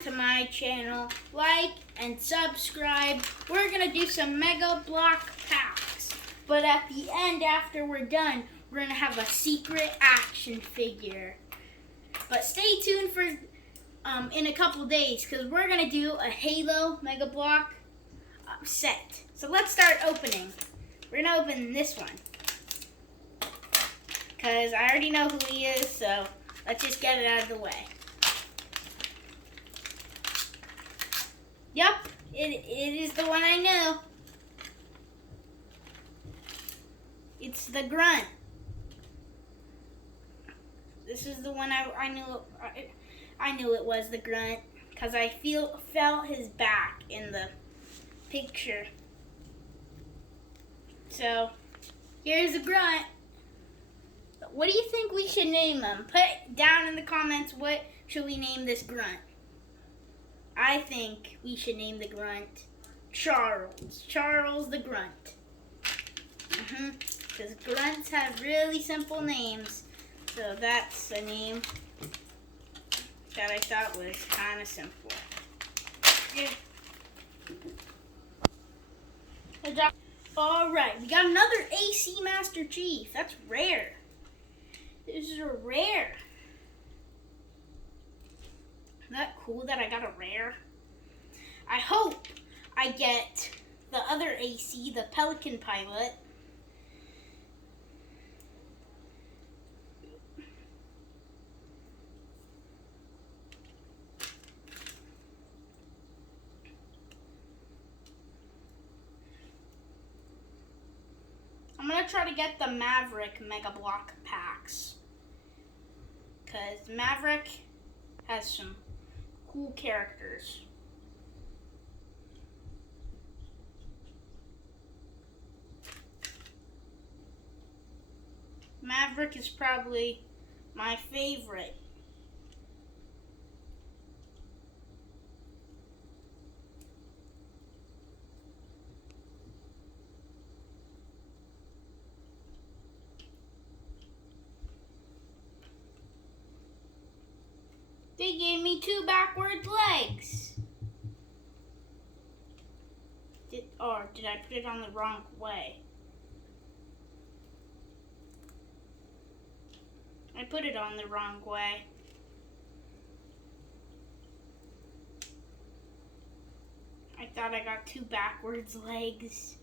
to my channel, like and subscribe. We're gonna do some Mega Block packs, but at the end, after we're done, we're gonna have a secret action figure. But stay tuned for in a couple days, because we're gonna do a Halo Mega Block set. So let's start opening. We're gonna open this one because I already know who he is, so let's just get it out of the way. Yep, it is the one I know. It's the Grunt. This is the one I knew it was the Grunt because I felt his back in the picture. So here's the Grunt. What do you think we should name him? Put down in the comments, what should we name this Grunt? I think we should name the Grunt Charles. Charles the Grunt. Because Grunts have really simple names. So that's a name that I thought was kind of simple. Yeah. Alright, we got another AC Master Chief. That's rare. This is a rare. Isn't that cool that I got a rare? I hope I get the other AC, the Pelican Pilot. I'm going to try to get the Maverick Mega Block packs, because Maverick has some cool characters. Maverick is probably my favorite. They gave me 2 backwards legs. Did I put it on the wrong way? I put it on the wrong way. I thought I got 2 backwards legs.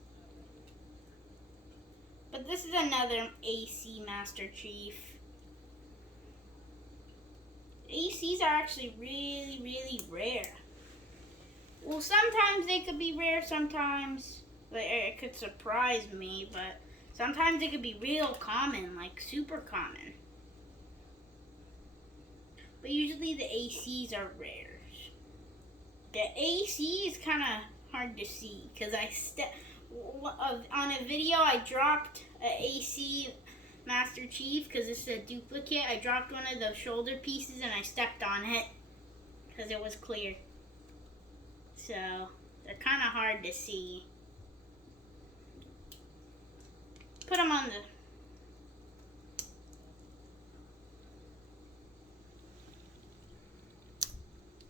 But this is another AC Master Chief. ACs are actually really, really rare. Well, sometimes they could be rare, sometimes it could surprise me, but sometimes it could be real common, like super common. But usually the ACs are rares. The AC is kind of hard to see because on a video I dropped an AC Master Chief because it's a duplicate. I dropped one of the shoulder pieces and I stepped on it because it was clear. So they're kind of hard to see. Put them on the...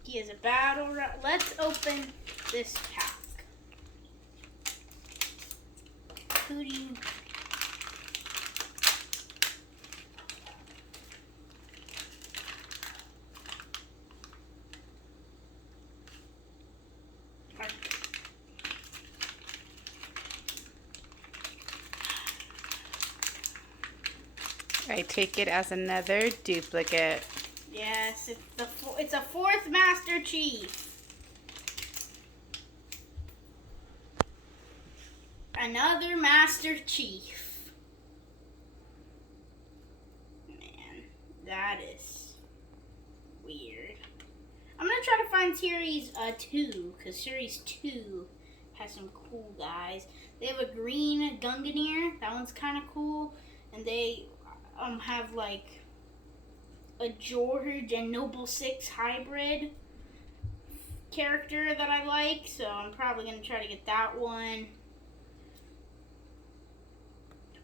He is a battle... Let's open this pack. Who do you... I take it as another duplicate. Yes, it's a 4th Master Chief. Another Master Chief. Man, that is weird. I'm going to try to find Series 2, because Series 2 has some cool guys. They have a green Gungnir. That one's kind of cool. And they have like a George and Noble 6 hybrid character that I like, so I'm probably going to try to get that one.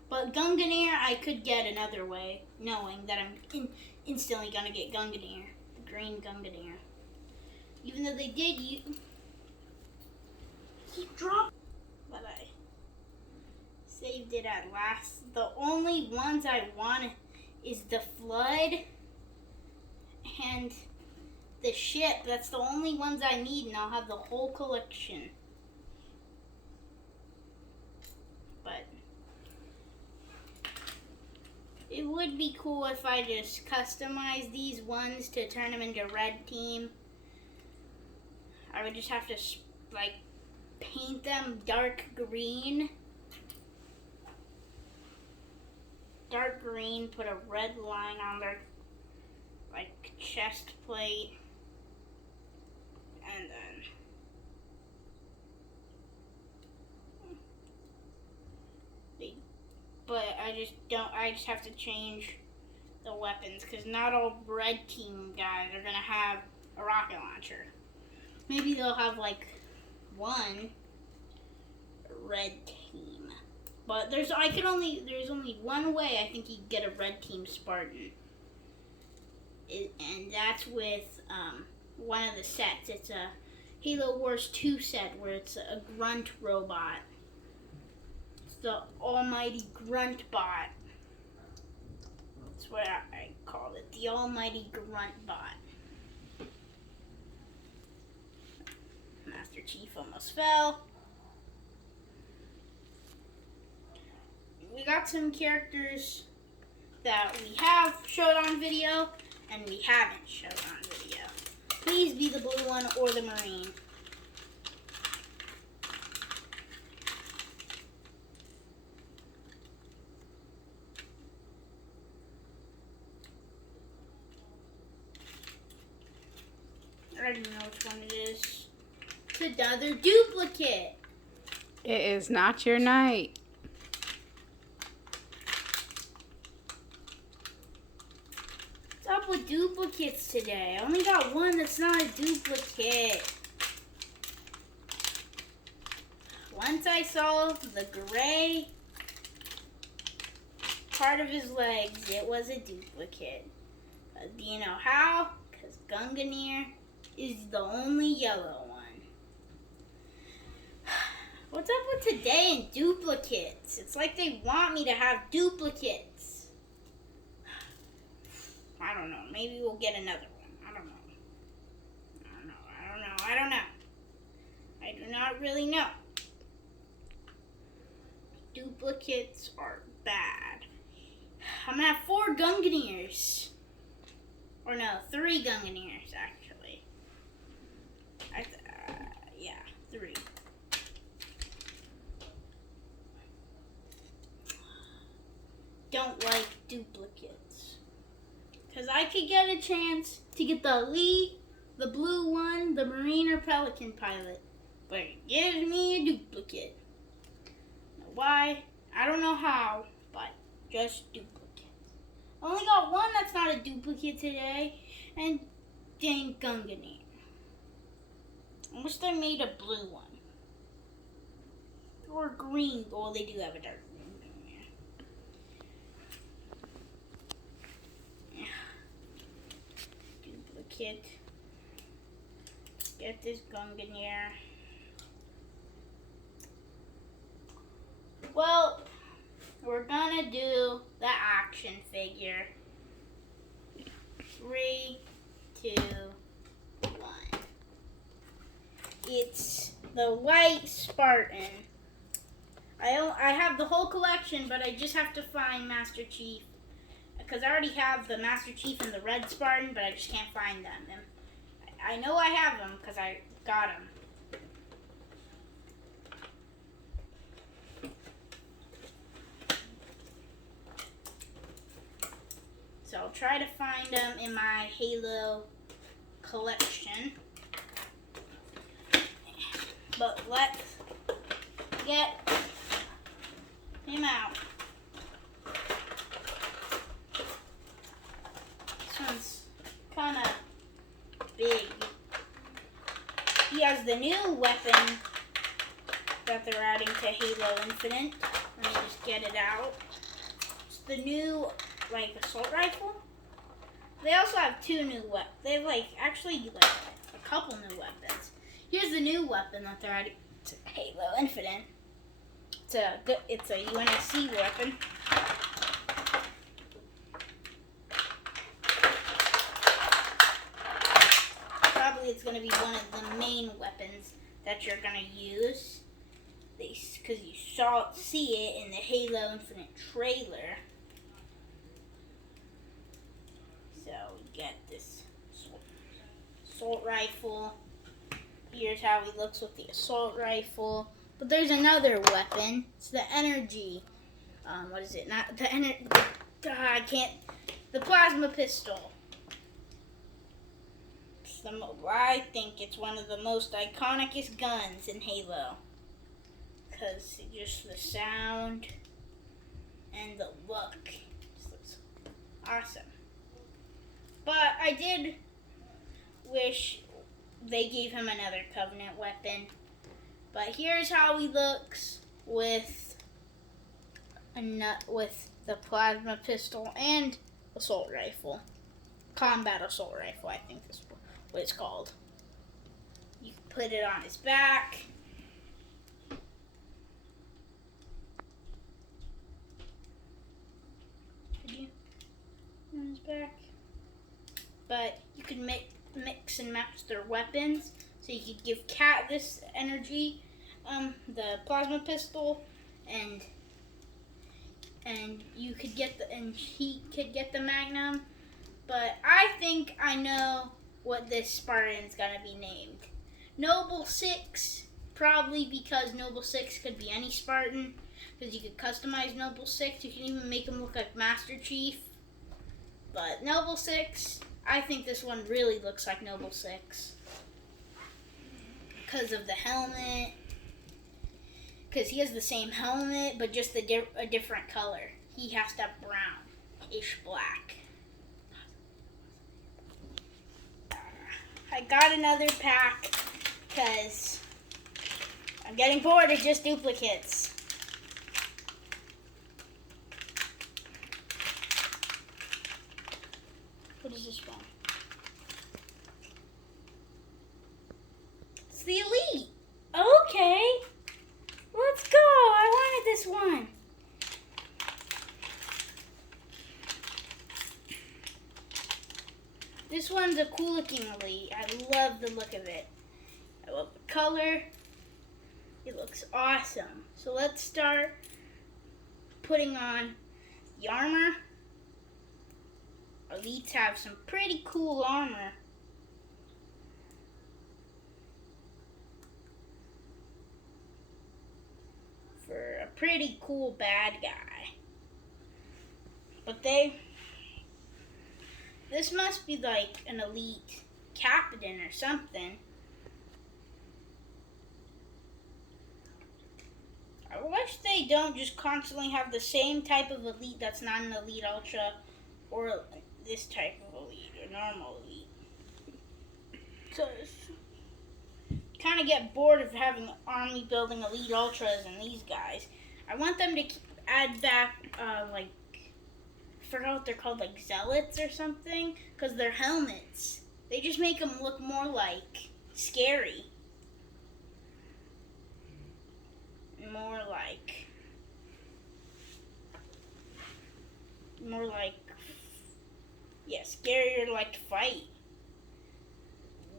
But Gungnir I could get another way, knowing that I'm instantly going to get Gungnir, the green Gungnir. Even though they did, you keep dropping. But I saved it at last. The only ones I want is the Flood and the ship. That's the only ones I need, and I'll have the whole collection. But it would be cool if I just customize these ones to turn them into red team. I would just have to like paint them dark green. Dark green, put a red line on their like chest plate, and then but I just have to change the weapons, because not all red team guys are gonna have a rocket launcher. Maybe they'll have like one red team. But there's only one way I think you can get a red team Spartan. And that's with one of the sets. It's a Halo Wars 2 set where it's a grunt robot. It's the almighty grunt bot. That's what I call it. The almighty grunt bot. Master Chief almost fell. We got some characters that we have showed on video and we haven't showed on video. Please be the blue one or the Marine. I already know which one it is. It's another duplicate. It is not your night. What's up with duplicates today? I only got one that's not a duplicate. Once I saw the gray part of his legs, it was a duplicate. Do you know how? Because Gungnir is the only yellow one. What's up with today and duplicates? It's like they want me to have duplicates. I don't know. Maybe we'll get another one. I don't know. I do not really know. Duplicates are bad. I'm gonna have 4 Gungners. Or no, 3 Gungners actually. Yeah, 3. Don't like duplicates. Because I could get a chance to get the elite, the blue one, the Marine or Pelican pilot. But it gives me a duplicate. Why? I don't know how, but just duplicates. I only got one that's not a duplicate today, and dang Gungnir. I wish they made a blue one. Or green. Oh, they do have a dark green Gungnir. Yeah. Duplicate. Get this Gungnir. Well, we're gonna do the action figure. 3, 2, 1. It's the white Spartan. I have the whole collection, but I just have to find Master Chief. Because I already have the Master Chief and the red Spartan, but I just can't find them. And I know I have them because I got them. So I'll try to find them in my Halo collection. But let's get him out. This one's kind of big. He has the new weapon that they're adding to Halo Infinite. Let me just get it out. It's the new assault rifle. They also have 2 new weapons. They have actually a couple new weapons. Here's the new weapon that they're adding to Halo Infinite. It's a UNSC weapon. Probably it's going to be one of the main weapons that you're going to use. Because you see it in the Halo Infinite trailer. So we get this assault rifle. Here's how he looks with the assault rifle. But there's another weapon. It's the energy. What is it? Not the energy. I can't. The plasma pistol. I think it's one of the most iconicest guns in Halo. Because just the sound and the look just looks awesome. But I did wish they gave him another Covenant weapon. But here's how he looks with the plasma pistol and assault rifle. Combat assault rifle, I think is what it's called. You can put it on his back. On his back. But you can mix and match their weapons. So you could give Cat this energy, the plasma pistol, and you could get he could get the Magnum. But I think I know what this Spartan's gonna be named. Noble 6, probably because Noble 6 could be any Spartan. Because you could customize Noble 6. You can even make him look like Master Chief. But Noble 6, I think this one really looks like Noble 6. Because of the helmet. Because he has the same helmet, but just a different color. He has to have brownish black. I got another pack because I'm getting bored of just duplicates. What is this one? It's the Elite. Okay. Let's go. I wanted this one. This one's a cool looking Elite. I love the look of it. I love the color. It looks awesome. So let's start putting on the armor. Elites have some pretty cool armor. For a pretty cool bad guy. But this must be like an elite captain or something. I wish they don't just constantly have the same type of elite that's not an elite ultra or this type of elite or normal elite. So kind of get bored of having army building elite ultras and these guys. I want them to add back I forgot what they're called, like zealots or something, because their helmets, they just make them look more like scary. More like yeah, scarier to like to fight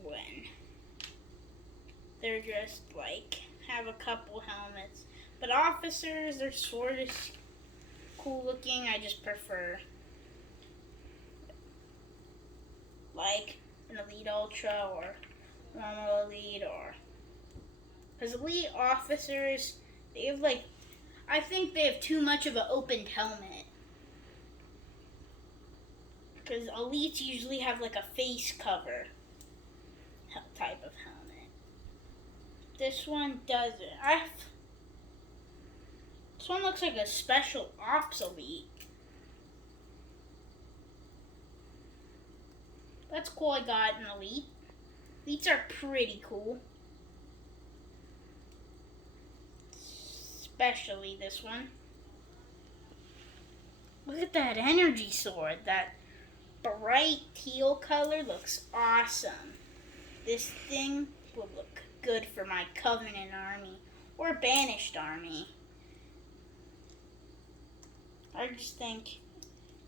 when they're just like have a couple helmets. But officers, they're sort of cool looking. I just prefer like an elite ultra or normal elite, or because elite officers, they have I think they have too much of an opened helmet. Because elites usually have like a face cover type of helmet. This one doesn't. This one looks like a special ops elite. That's cool, I got an elite. Elites are pretty cool. Especially this one. Look at that energy sword. That bright teal color looks awesome. This thing will look good for my Covenant army or Banished army. I just think,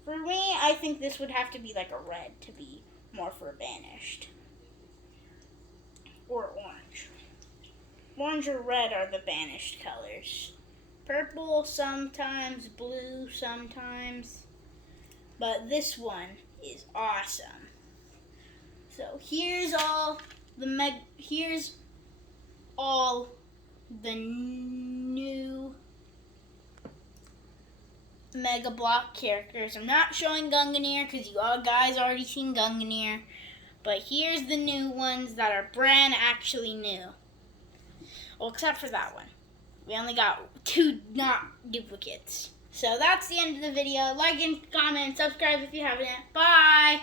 for me, I think this would have to be like a red to be more for Banished. Or orange. Orange or red are the Banished colors. Purple sometimes, blue sometimes. But this one is awesome. So here's all the new Mega Block characters. I'm not showing Gungnir because you all guys already seen Gungnir. But here's the new ones that are brand actually new. Well, except for that one. We only got 2 not duplicates. So that's the end of the video. Like and comment and subscribe if you haven't. Bye!